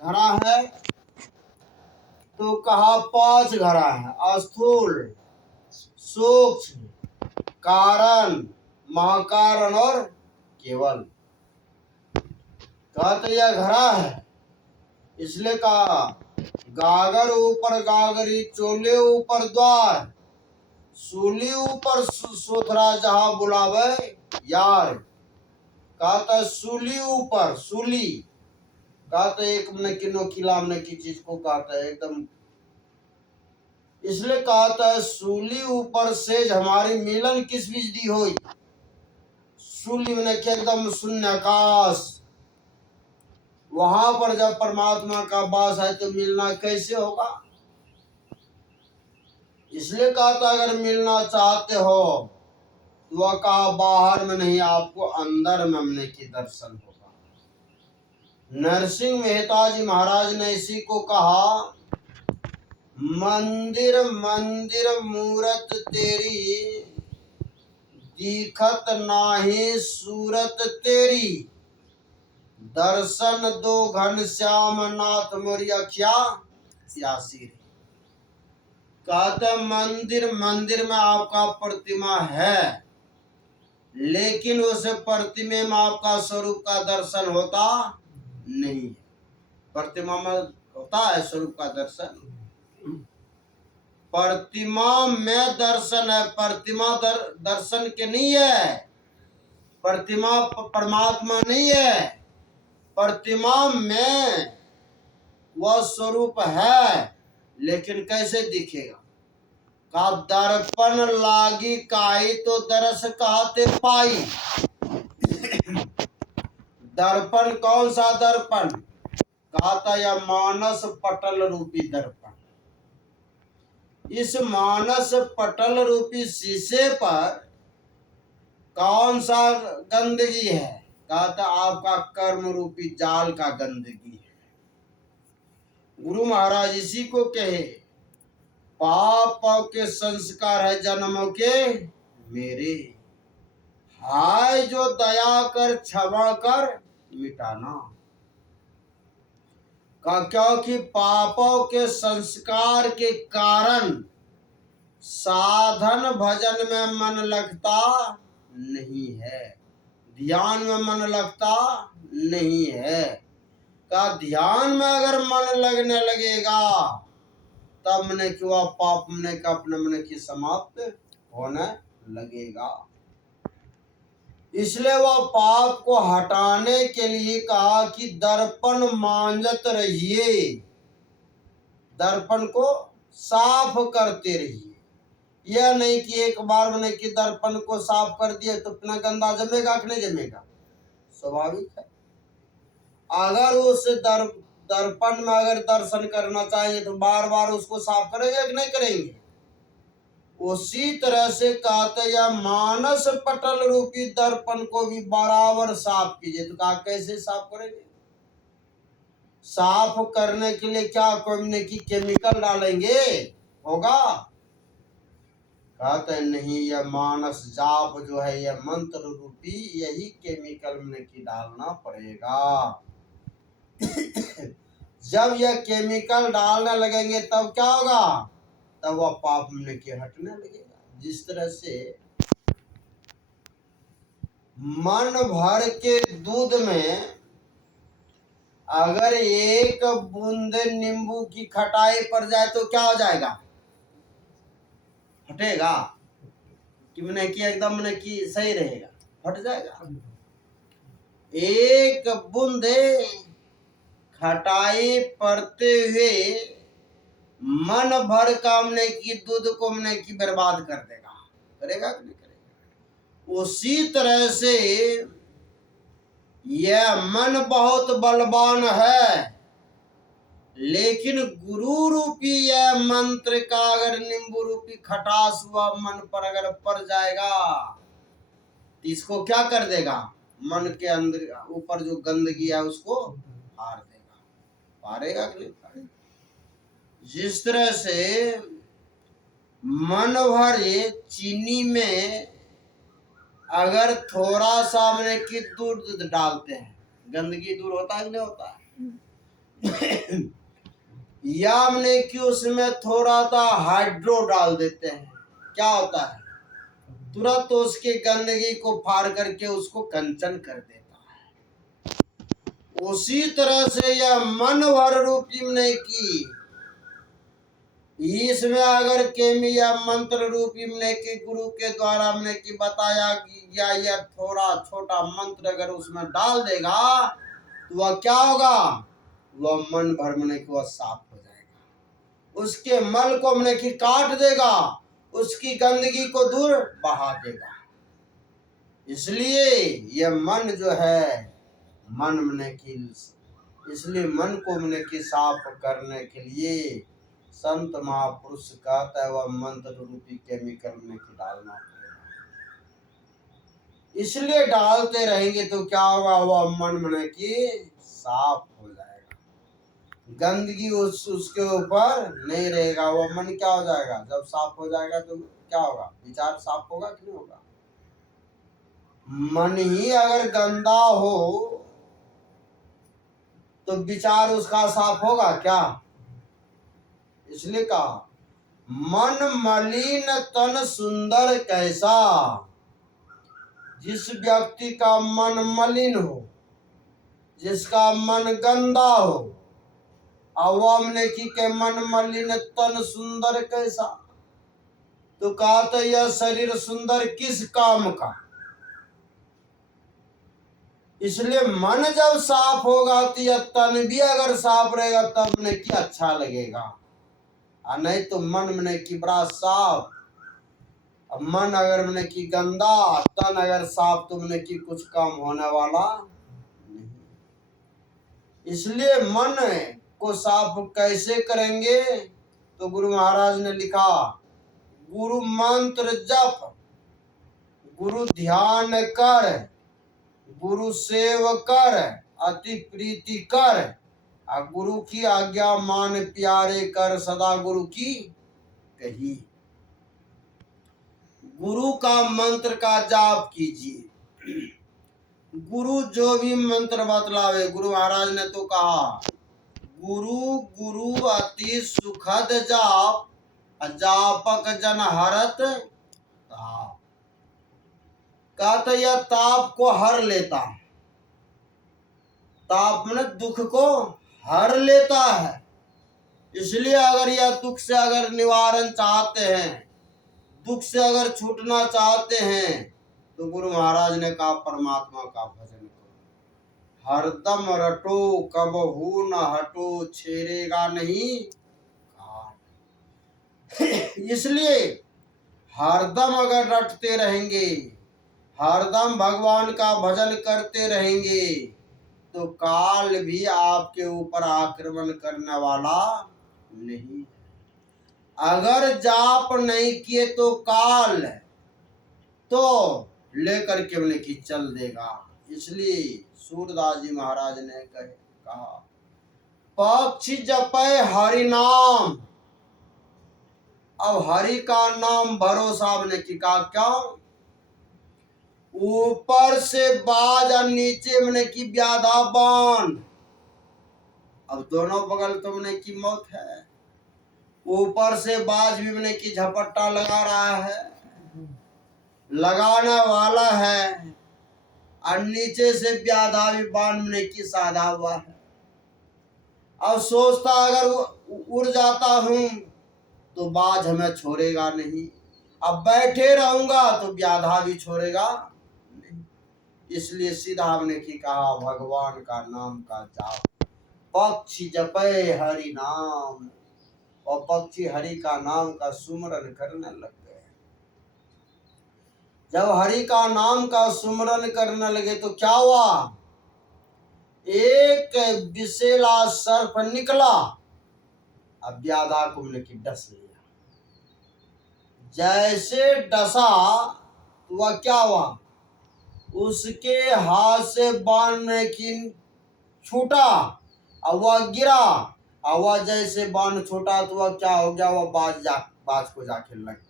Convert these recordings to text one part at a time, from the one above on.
घड़ा है तो कहा 5 घड़ा है, स्थूल, सूक्ष्म, कारण, महाकारण और केवल। कहा तो यह घड़ा है, इसलिए कहा गागर ऊपर गागरी, चोले ऊपर द्वार, सूली ऊपर सोथरा जहां बुलावे यार। कहता सूली ऊपर, सूली कहता एक मने की नोखिला मने की चीज को कहता है एकदम, इसलिए कहता है सूली ऊपर से हमारी मिलन किस बीच दी होई। सूली मने कि एकदम शून्याकाश, वहां पर जब परमात्मा का वास है तो मिलना कैसे होगा। इसलिए कहता अगर मिलना चाहते हो तो वह कहा बाहर में नहीं, आपको अंदर में हमने की दर्शन होगा। नरसिंह मेहता जी महाराज ने इसी को कहा, मंदिर मंदिर मूरत तेरी, दिखत नाही सूरत तेरी, दर्शन दो घन श्याम नाथ मोरिया क्या प्यासी। कहते मंदिर मंदिर में आपका प्रतिमा है, लेकिन उस प्रतिमा में आपका स्वरूप का दर्शन होता नहीं है। प्रतिमा में होता है स्वरूप का दर्शन, प्रतिमा में दर्शन है, प्रतिमा दर्शन के नहीं है। प्रतिमा परमात्मा नहीं है, प्रतिमा में वह स्वरूप है, लेकिन कैसे दिखेगा। का दर्पण लागी काई तो दरस कहते पाई। दर्पण कौन सा दर्पण, कहता या मानस पटल रूपी दर्पण। इस मानस पटल रूपी शीशे पर कौन सा गंदगी है, कहता आपका कर्म रूपी जाल का गंदगी है। गुरु महाराज इसी को कहे, पाप के संस्कार है जन्मों के मेरे, हाय जो दया कर क्षमा कर मिटाना। क्योंकि पापों के संस्कार के कारण साधन भजन में मन लगता नहीं है, ध्यान में मन लगता नहीं है। का ध्यान में अगर मन लगने लगेगा तब मने कि वह पाप मने का अपने मने की समाप्त होने लगेगा। इसलिए वह पाप को हटाने के लिए कहा कि दर्पण मांजत रहिए, दर्पण को साफ करते रहिए। यह नहीं कि एक बार मैंने कि दर्पण को साफ कर दिया तो अपना गंदा जमेगा कि नहीं जमेगा, स्वाभाविक है। अगर उस दर्पण में अगर दर्शन करना चाहिए तो बार बार उसको साफ करेंगे कि नहीं करेंगे। उसी तरह से कहते या मानस पटल रूपी दर्पण को भी बराबर साफ कीजिए। तो कहा कैसे साफ करेंगे, साफ करने के लिए क्या कोई की केमिकल डालेंगे, होगा। कहते नहीं, यह मानस जाप जो है यह मंत्र रूपी यही केमिकल में की डालना पड़ेगा। जब यह केमिकल डालने लगेंगे तब क्या होगा, तब वह पाप में के हटने लगेगा। जिस तरह से मन भर के दूध में अगर एक बूंद नींबू की खटाई पड़ जाए तो क्या हो जाएगा, हटेगा कि मैंने कि एकदम मैंने कि सही रहेगा, हट जाएगा। एक बूंदे खटाई पड़ते हुए मन भर का हमने की दूध को हमने की बर्बाद कर देगा, करेगा कि नहीं करेगा। उसी तरह से यह मन बहुत बलवान है, लेकिन गुरु रूपी यह मंत्र का अगर नींबू रूपी खटास हुआ मन पर अगर पड़ जाएगा तो इसको क्या कर देगा, मन के अंदर ऊपर जो गंदगी है उसको फाड़ देगा। फाड़ेगा कि नहीं फाड़ेगा। जिस तरह से मन भर चीनी में अगर थोड़ा सा मैंने कि दूध डालते हैं, गंदगी दूर होता है कि नहीं होता है। या हमने कि उसमें थोड़ा सा हाइड्रो डाल देते हैं, क्या होता है, तुरंत उसकी गंदगी को फाड़ करके उसको कंचन कर देता है। उसी तरह से यह मन भर रूपी ने की, इसमें अगर केमी या मंत्र रूपी ने की गुरु के द्वारा हमने की बताया कि या यह थोड़ा छोटा मंत्र अगर उसमें डाल देगा तो वह क्या होगा, वह मन भर में कि वह साफ हो जाएगा, उसके मल को हमने की काट देगा, उसकी गंदगी को दूर बहा देगा। इसलिए यह मन जो है, मन में की, इसलिए मन को हमने की साफ करने के लिए संत महापुरुष कहता है वह मंत्र रूपी केमिकल में की डालना पड़ेगा। इसलिए डालते रहेंगे तो क्या होगा, वह मन में की साफ हो जाएगा, गंदगी उसके ऊपर नहीं रहेगा, वह मन क्या हो जाएगा, जब साफ हो जाएगा तो क्या होगा, विचार साफ होगा कि नहीं होगा। मन ही अगर गंदा हो तो विचार उसका साफ होगा क्या। इसलिए कहा मन मलिन तन सुंदर कैसा, जिस व्यक्ति का मन मलिन हो, जिसका मन गंदा हो, अवम ने की के मन मलिन तन सुंदर कैसा, तो कहा तो यह शरीर सुंदर किस काम का। इसलिए मन जब साफ होगा तो यह तन भी अगर साफ रहेगा तब ने की अच्छा लगेगा, और नहीं तो मन में की बड़ा साफ, अब मन अगर मैंने की गंदा, तन अगर साफ तो मैंने की कुछ काम होने वाला नहीं। इसलिए मन को साफ कैसे करेंगे, तो गुरु महाराज ने लिखा, गुरु मंत्र जप, गुरु ध्यान कर, गुरु सेव कर, अति प्रीति कर, और गुरु की आज्ञा मान प्यारे कर, सदा गुरु की कही। गुरु का मंत्र का जाप कीजिए, गुरु जो भी मंत्र बतलावे, गुरु महाराज ने तो कहा गुरु गुरु अति सुखद जाप, जापक जन हरत ताप। कहता यह ताप को हर लेता, ताप में दुख को हर लेता है। इसलिए अगर यह दुख से अगर निवारण चाहते हैं, दुख से अगर छूटना चाहते हैं, तो गुरु महाराज ने कहा परमात्मा का भजन करो, हरदम रटो कबहू न हटो, छेड़ेगा नहीं इसलिए हरदम अगर रटते रहेंगे, हरदम भगवान का भजन करते रहेंगे, तो काल भी आपके ऊपर आक्रमण करने वाला नहीं। अगर जाप नहीं किए तो काल तो लेकर के हमने की चल देगा। इसलिए सूरदास जी महाराज ने कहा पक्षी जपे हरि नाम, अब हरि का नाम भरोसा हमने की कहा, क्यों, ऊपर से बाज और नीचे मैंने की व्याधा बाण, अब दोनों बगल तो मैंने की मौत है, ऊपर से बाज भी मैंने की झपट्टा लगा रहा है, लगाने वाला है, और नीचे से व्याधा भी बाण मैंने की साधा हुआ है। अब सोचता अगर उड़ जाता हूं तो बाज हमें छोड़ेगा नहीं, अब बैठे रहूंगा तो व्याधा भी छोड़ेगा नहीं। इसलिए सीधा हमने की कहा भगवान का नाम का जाप, पक्षी जपे हरि नाम, और पक्षी हरि का नाम का सुमरन करने लग गए। जब हरि का नाम का सुमरन करने लगे तो क्या हुआ, एक विषैला सर्प निकला, अब व्याधा को हमने की डस लिया, जैसे डसा तो वह क्या हुआ, उसके हाथ से बाण में की छूटा, और वह गिरा, और वह जैसे बाण छूटा तो वह क्या हो गया, वह बाज को जाके लग गया।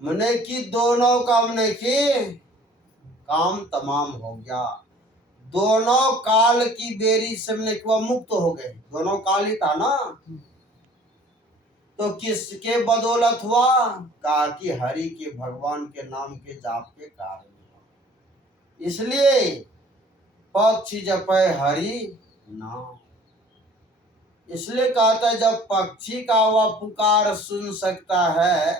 मैंने की दोनों का हमने की काम तमाम हो गया, दोनों काल की बेरी से वह मुक्त हो गए। दोनों काल ही था ना, तो किसके बदौलत हुआ? कहा कि हरि के, भगवान के नाम के जाप के कारण हुआ। इसलिए पक्षी जपै हरि नाम। इसलिए कहता है जब पक्षी का वह पुकार सुन सकता है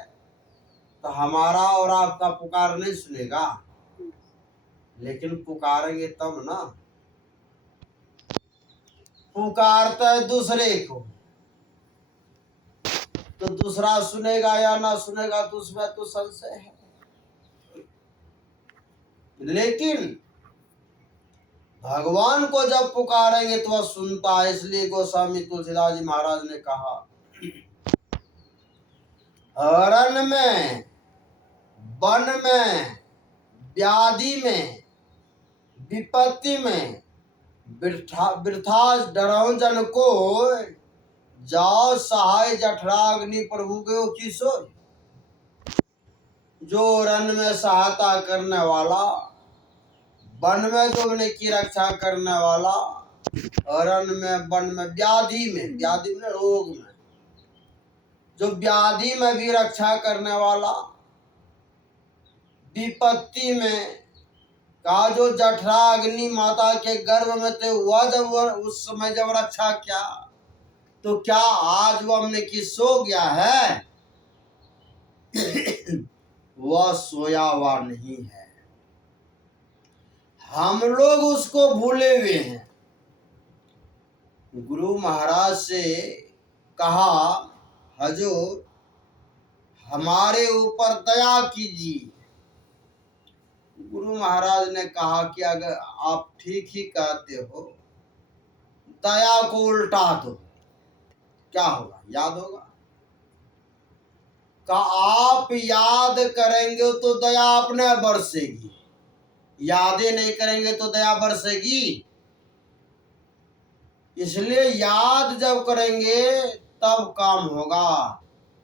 तो हमारा और आपका पुकार नहीं सुनेगा? लेकिन पुकारेंगे तब ना। पुकारता है दूसरे को, तो दूसरा सुनेगा या ना सुनेगा तो उसमें तो संशय है। लेकिन भगवान को जब पुकारेंगे तो वह सुनता है। इसलिए गोस्वामी तुलसीदास जी महाराज ने कहा, अरण्य में, वन में, व्याधि में, विपत्ति में वृथा डरौ जन को, जाओ सहाय जठराग्नि प्रभु गयो किशोर। जो रन में सहायता करने वाला, वन में जो की रक्षा करने वाला, अरण्य में, वन में, व्याधि में, व्याधि में रोग में, जो व्याधि में भी रक्षा करने वाला, विपत्ति में का जो जठराग्नि माता के गर्भ में थे वह जब उस समय जब रक्षा किया, तो क्या आज वो हमने की सो गया है? वह सोया हुआ नहीं है। हम लोग उसको भूले हुए हैं। गुरु महाराज से कहा, हजूर हमारे ऊपर दया कीजिए। गुरु महाराज ने कहा कि अगर आप ठीक ही कहते हो, दया को उल्टा दो, क्या होगा? याद होगा? का आप याद करेंगे तो दया अपने बरसेगी, यादें नहीं करेंगे तो दया बरसेगी। इसलिए याद जब करेंगे तब काम होगा।